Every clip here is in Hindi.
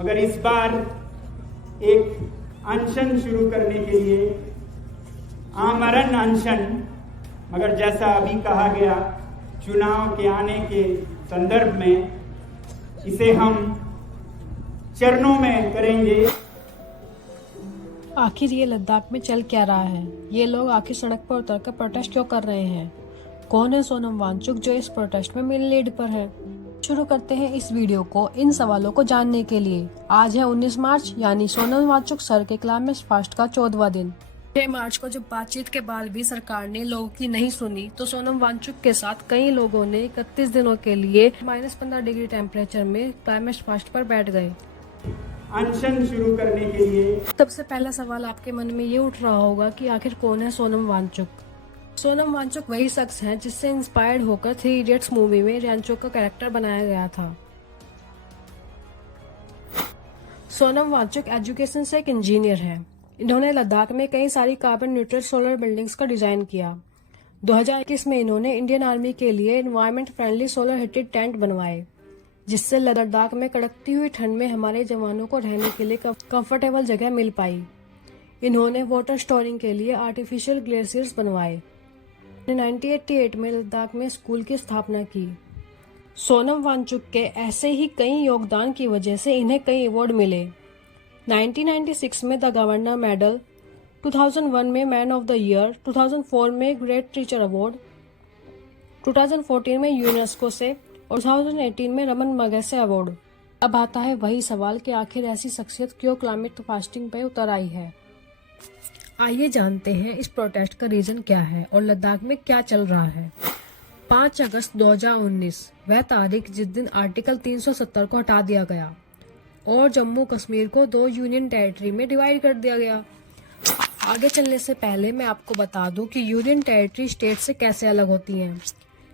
मगर इस बार एक अनशन शुरू करने के लिए, आमरण अनशन, मगर जैसा अभी कहा गया चुनाव के आने के संदर्भ में इसे हम चरणों में करेंगे। आखिर ये लद्दाख में चल क्या रहा है? ये लोग आखिर सड़क पर उतरकर प्रोटेस्ट क्यों कर रहे हैं? कौन है सोनम वांगचुक जो इस प्रोटेस्ट में मेन लीड पर है? शुरू करते हैं इस वीडियो को इन सवालों को जानने के लिए। आज है 19 मार्च यानी सोनम वांगचुक सर के क्लाइमेक्स फास्ट का 14वां दिन। 6 मार्च को जब बातचीत के बाद भी सरकार ने लोगों की नहीं सुनी तो सोनम वांगचुक के साथ कई लोगों ने 31 दिनों के लिए -15 डिग्री टेम्परेचर में क्लाइमेक्स फास्ट पर बैठ गए। अनशन शुरू करने के लिए सबसे पहला सवाल आपके मन में ये उठ रहा होगा कि आखिर कौन है सोनम वांगचुक? सोनम वांगचुक वही शख्स है जिससे इंस्पायर्ड होकर 3 इडियट्स मूवी में रैंचो का कैरेक्टर बनाया गया था। सोनम वांगचुक एजुकेशन से एक इंजीनियर है। इन्होंने लद्दाख में कई सारी कार्बन न्यूट्रल सोलर बिल्डिंग्स का डिजाइन किया। 2021 में इन्होंने इंडियन आर्मी के लिए environment friendly solar heated tent बनवाए, जिससे लद्दाख में कड़कती हुई ठंड में हमारे जवानों को रहने के लिए कंफर्टेबल जगह मिल पाई। इन्होंने वाटर स्टोरिंग के लिए आर्टिफिशियल ग्लेशियर्स बनवाए। 1988 में लद्दाख में स्कूल की स्थापना की। सोनम वांगचुक के ऐसे ही कई योगदान की वजह से इन्हें कई अवार्ड मिले। 1996 में द गवर्नर मेडल, 2001 में मैन ऑफ द ईयर, 2004 में ग्रेट टीचर अवार्ड, 2014 में यूनेस्को से और 2018 में रमन मगसेसे अवार्ड। अब आता है वही सवाल कि आखिर ऐसी शख्सियत क्यों क्लाइमेट फास्टिंग पे उतर आई है। आइए जानते हैं इस प्रोटेस्ट का रीजन क्या है और लद्दाख में क्या चल रहा है। 5 अगस्त 2019 वह तारीख जिस दिन आर्टिकल 370 को हटा दिया गया और जम्मू कश्मीर को 2 यूनियन टेरिटरी में डिवाइड कर दिया गया। आगे चलने से पहले मैं आपको बता दूं कि यूनियन टेरिटरी स्टेट से कैसे अलग होती हैं।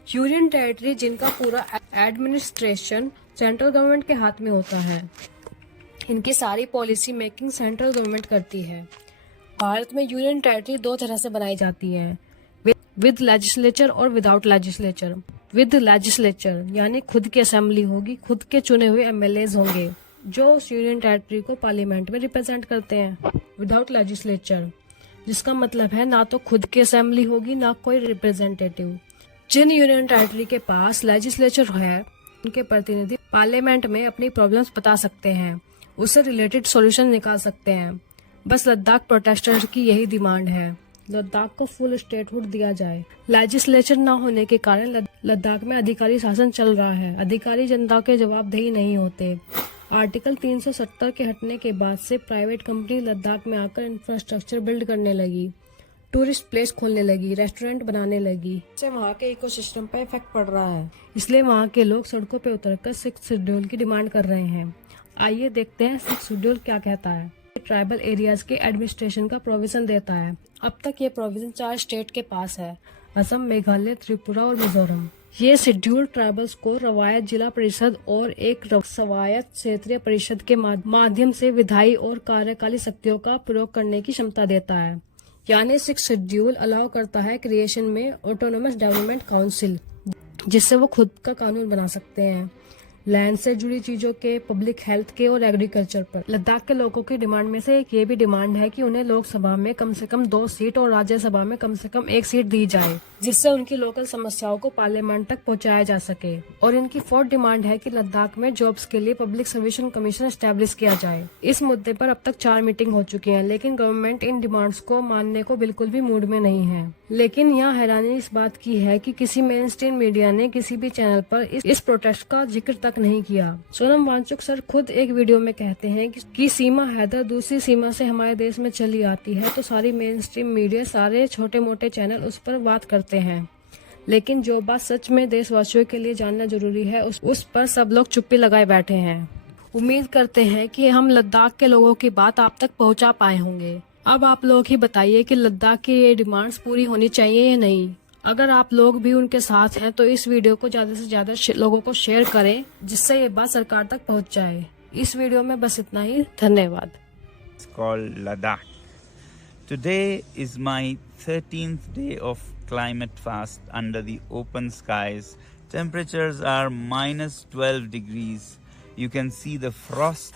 यूनियन टेरिटरी जिनका पूरा एडमिनिस्ट्रेशन सेंट्रल गवर्नमेंट के हाथ में होता है, इनकी सारी पॉलिसी मेकिंग सेंट्रल गवर्नमेंट करती है। भारत में यूनियन टेरिटरी 2 तरह से बनाई जाती है, विद लेजिस्लेचर और विदाउट लेजिस्लेचर। विद लेजिस्लेचर यानी खुद की असेंबली होगी, खुद के चुने हुए एमएलएज होंगे जो उस यूनियन टेरिटरी को पार्लियामेंट में रिप्रेजेंट करते हैं। विदाउट लेजिस्लेचर जिसका मतलब है ना तो खुद की असेंबली होगी ना कोई रिप्रेजेंटेटिव। जिन यूनियन टेरिटरी के पास लेजिस्लेचर है उनके प्रतिनिधि पार्लियामेंट में अपनी प्रॉब्लम्स बता सकते हैं, उससे रिलेटेड सॉल्यूशन निकाल सकते हैं। बस लद्दाख प्रोटेस्टर्स की यही डिमांड है, लद्दाख को फुल स्टेटहुड दिया जाए। लेजिस्लेचर न होने के कारण लद्दाख में अधिकारी शासन चल रहा है। अधिकारी जनता के जवाबदेही नहीं होते। आर्टिकल 370 के हटने के बाद से प्राइवेट कंपनी लद्दाख में आकर इंफ्रास्ट्रक्चर बिल्ड करने लगी, टूरिस्ट प्लेस खोलने लगी, रेस्टोरेंट बनाने लगी। इससे वहाँ के इकोसिस्टम पर इफेक्ट पड़ रहा है। इसलिए वहाँ के लोग सड़कों पे उतरकर 6th शेड्यूल की डिमांड कर रहे हैं। आइए देखते हैं 6th शेड्यूल क्या कहता है। ट्राइबल एरियाज के एडमिनिस्ट्रेशन का प्रोविजन देता है। अब तक ये प्रोविजन 4 स्टेट के पास है, असम, मेघालय, त्रिपुरा और मिजोरम। ये शेड्यूल ट्राइबल्स को रवायत जिला परिषद और एक स्वायत्त क्षेत्रीय परिषद के माध्यम से विधायी और कार्यकारी शक्तियों का प्रयोग करने की क्षमता देता है। यानी 6th शेड्यूल अलाउ करता है क्रिएशन में ऑटोनोमस डेवलपमेंट काउंसिल, जिससे वो खुद का कानून बना सकते हैं लैंड से जुड़ी चीजों के, पब्लिक हेल्थ के और एग्रीकल्चर पर। लद्दाख के लोगों की डिमांड में से एक ये भी डिमांड है कि उन्हें लोकसभा में कम से कम 2 सीट और राज्यसभा में कम से कम 1 सीट दी जाए, जिससे उनकी लोकल समस्याओं को पार्लियामेंट तक पहुंचाया जा सके। और इनकी 4th डिमांड है कि लद्दाख में जॉब्स के लिए पब्लिक सर्विस कमीशन एस्टेब्लिश किया जाए। इस मुद्दे पर अब तक 4 मीटिंग हो चुकी है, लेकिन गवर्नमेंट इन डिमांड्स को मानने को बिल्कुल भी मूड में नहीं है। लेकिन यहाँ हैरानी इस बात की है कि किसी मेन स्ट्रीम मीडिया ने किसी भी चैनल पर इस प्रोटेस्ट का जिक्र तक नहीं किया। सोनम वांगचुक सर खुद एक वीडियो में कहते हैं कि सीमा हैदर दूसरी सीमा से हमारे देश में चली आती है तो सारी मेन स्ट्रीम मीडिया, सारे छोटे मोटे चैनल उस पर बात करते हैं, लेकिन जो बात सच में देशवासियों के लिए जानना जरूरी है उस पर सब लोग चुप्पी लगाए बैठे हैं। उम्मीद करते हैं कि हम लद्दाख के लोगों की बात आप तक पहुंचा पाए होंगे। अब आप लोग ही बताइए कि लद्दाख की ये डिमांड्स पूरी होनी चाहिए या नहीं। अगर आप लोग भी उनके साथ हैं तो इस वीडियो को ज्यादा से ज्यादा लोगों को शेयर करें, जिससे ये बात सरकार तक पहुंच जाए। इस वीडियो में बस इतना ही। धन्यवाद। It's called Ladakh. Today is my 13th day of climate fast under the open skies. Temperatures are -12 degrees. You can see the frost